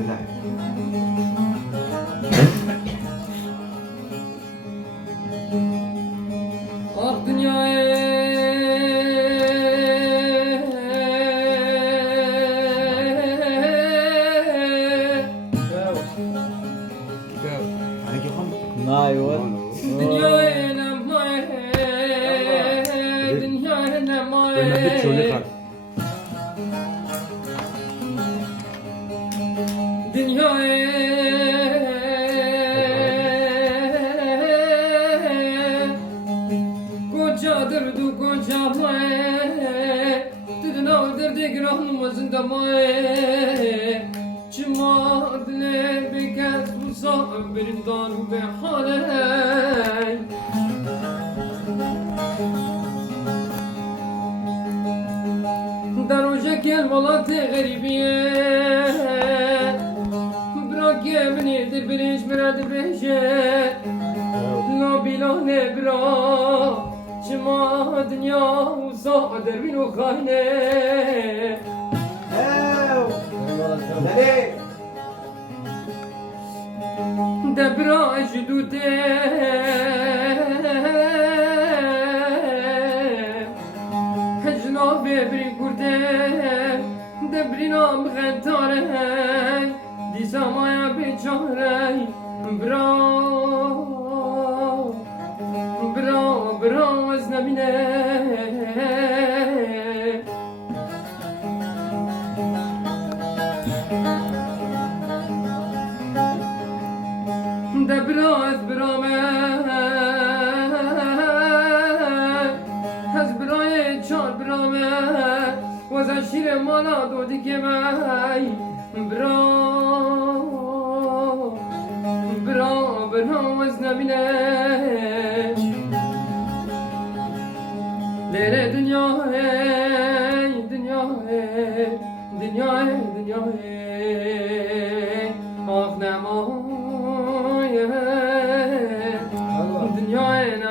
Ah dünyaya Nayvot. dünyaya nemaye dünyaya nemaye kocadır du koca maye dedin avdır de günahımızın da maye çıma dile bir kez bu sabirin daru be haley daroja gel valate garibiye bırak yeminidir bilinç miradır beşe la bilah ne bırak çıma dünya uzak dervin o kayne دبرا جدوده جناب برین کرده دبرینا مغنطاره دی سمایا بیچاره برا برا برا از نبینه دبراز برامه از برای چار برامه و از شیر مالا دودی که مای برا برا برا از نبینه لیره دنیا ہے دنیا ہے دنیا ہے دنیا ہے آخ نما dünyaya ne